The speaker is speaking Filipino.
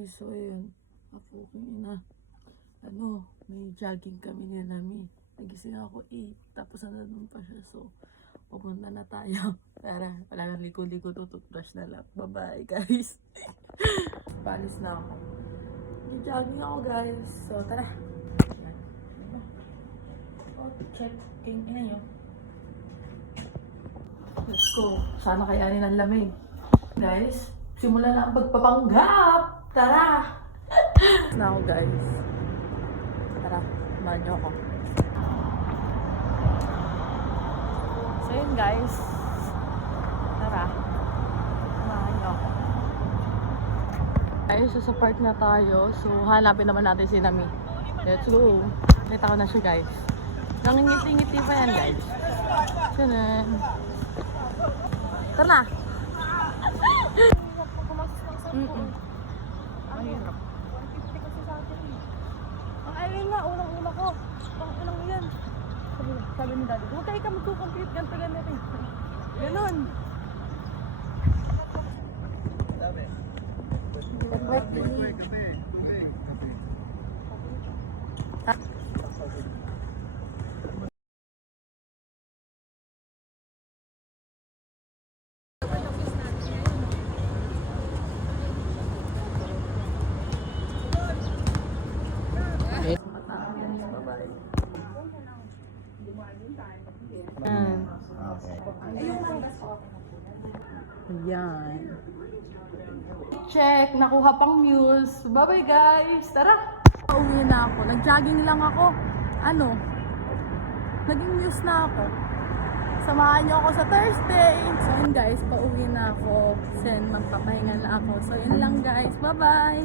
guys, so ayun. Apuking ina. May jogging kami ni Nami. Nagising ako 8, tapos nandun pa siya. So, pupunta na tayo. Tara, wala nang ligo-ligo, tututbrush na lang. Bye-bye, guys. Palis na ako. Jogging ako, guys. So, tara. Oh, check. King ina yun. Let's go. Sana kayanin ang lamig. Guys, simulan na ang pagpapanggap. Tara! Na ako, guys. Tara, samahan niyo ako. So yun, guys. Tara. Samahan niyo ako. Ayos, sa park na tayo. So, hanapin naman natin si Nami. Let's go. Nakita ko na siya, guys. Nangingiti-ngiti pa yan, guys. Ganun. Tara na! Ang hirap. 150 kasi sa atin. Ang alin nga, unang-una ko. Pang-unang yan. Sabi ni Daddy, huwag kayo ka magkukompute, ganito ganito. Ganon. Ayan. Check, nakuha pang muse. Bye-bye, guys. Tara. Pauwi na ako. Nag-jogging lang ako. Naging muse na ako. Samahan niyo ako sa Thursday. So yun, guys, pauwi na ako. Then magpapahinga na ako. So yun lang, guys. Bye-bye.